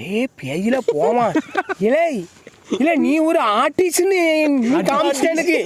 அடே பேஜில போமா இல்லை இல்லை நீ ஒரு ஆர்டிஸ்ட்னு நீ காமிச்சிட்ட எனக்கு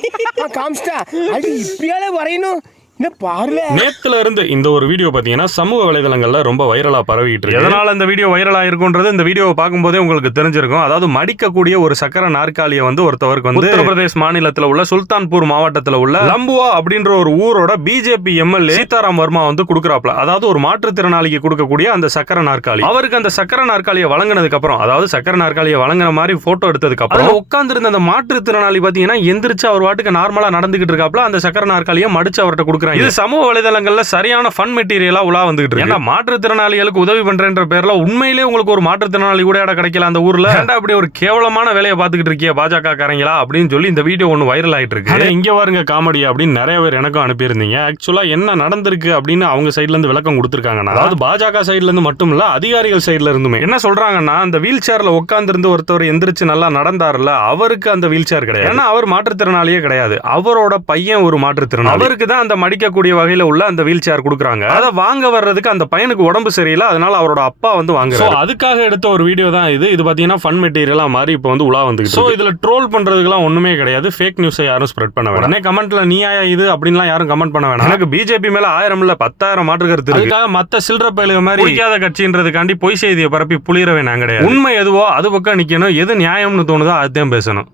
காமிச்சிட்டா அது இப்படியாலே வரையணும் இந்த பாருல. நேத்துல இருந்து இந்த ஒரு வீடியோ பாத்தீங்கன்னா சமூக வலைதளங்கள்ல ரொம்ப வைரலா பரவிட்டு இருக்கு. எதனால இந்த வீடியோ வைரலா இருக்குன்றது இந்த வீடியோவை பார்க்கும்போதே உங்களுக்கு தெரிஞ்சிருக்கும். அதாவது மடிக்கக்கூடிய ஒரு சக்கர நாற்காலியை வந்து ஒருத்தவருக்கு வந்து உத்தரப்பிரதேஷ் மாநிலத்தில் உள்ள சுல்தான்பூர் மாவட்டத்தில் உள்ள லம்புவா அப்படின்ற ஒரு ஊரோட பிஜேபி எம்எல்ஏ சீதாராம் வர்மா வந்து கொடுக்குறாப்ல. அதாவது ஒரு மாற்றுத்திறனாளிக்கு கொடுக்கக்கூடிய அந்த சக்கர நாற்காலி. அவருக்கு அந்த சக்கர நாற்காலியை வழங்கினதுக்கு அப்புறம், அதாவது சக்கர நாற்காலியை வழங்குற மாதிரி போட்டோ எடுத்ததுக்கு அப்புறம் உட்கார்ந்து இருந்த அந்த மாற்றுத்திறனாளி பாத்தீங்கன்னா எந்திரிச்சு அவர் வாட்டுக்கு நார்மலா நடந்துகிட்டு இருக்காப்ல. அந்த சக்கர நாற்காலியை மடிச்சு அவர்கிட்ட கொடுக்குறாங்க. இது சமூக வலைதளங்கள்ல சரியான ஃபன் மெட்டீரியலா உலா வந்துகிட்டு இருக்கு. ஏன்னா மாற்றுத்திறனாளிகளுக்கு உதவி பண்றேன்ற பேர்ல உண்மையிலேயே உங்களுக்கு ஒரு மாற்றுத்திறனாளி கூட கிடைக்கல அந்த ஊர்ல. ஏன்டா அப்படி ஒரு கேவலமான வேலையை பார்த்துக்கிட்டு இருக்கிய பாஜக காரங்களா அப்படின்னு சொல்லி இந்த வீடியோ ஒன்னு வைரல் ஆயிட்டு இருக்கு. இங்க பாருங்க காமெடி அப்படின்னு நிறைய பேர் எனக்கும் அனுப்பியிருந்தீங்க. ஆக்சுவலா என்ன நடந்திருக்கு அப்படின்னு அவங்க சைட்ல இருந்து விளக்கம் கொடுத்திருக்காங்க. அதாவது பாஜக சைட்ல இருந்து மட்டும் இல்ல, அதிகாரிகள் சைட்ல இருந்துமே என்ன சொல்றாங்கன்னா, அந்த வீல் சேர்ல உட்கார்ந்து இருந்து ஒருத்தவர் எந்திரிச்சு நல்லா நடந்தாருல, அவருக்கு அந்த வீல் சேர் கிடையாது. ஏன்னா அவர் மாற்றுத்திறனாளியே கிடையாது. அவரோட பையன் ஒரு மாற்றுத்திறனாளி. அவருக்கு தான் அந்த மடிக்கக்கூடிய வகையில உள்ள அந்த வீல் சேர் கொடுக்குறாங்க. அதை வாங்க வர்றதுக்கு அந்த பையனுக்கு உடம்பு சரியில்லை, அதனால அவரோட அப்பா வந்து வாங்குறாரு. அதுக்காக எடுத்த ஒரு வீடியோ தான் இது. இது பாத்தீங்கன்னா ஃபன் மெட்டீரியலா மாதிரி இப்போ வந்து உலா வந்து. சோ இதுல ட்ரோல் பண்றதுக்குலாம் ஒண்ணுமே கிடையாது. ஃபேக் நியூஸை யாரும் ஸ்ப்ரெட் பண்ண வேண்டாம். கமெண்ட்ல நீயா இது அப்படின்லாம் யாரும் கமெண்ட் பண்ண வேண்டாம். எனக்கு பிஜேபி மேல 1000 இல்ல 10,000 மாற்று கருத்து இருக்கு. அதுக்காக மத்த சில்லற பயிலுக மாதிரி பிடிக்காத கட்சின்றதுக்காண்டி பொய் செய்தியை பரப்பி புளியறவே நான் கிடையாது. உண்மை எதுவோ அது பக்கம் நிக்கணும். எது நியாயம்னு தோணுதோ அதுதான் பேசணும்.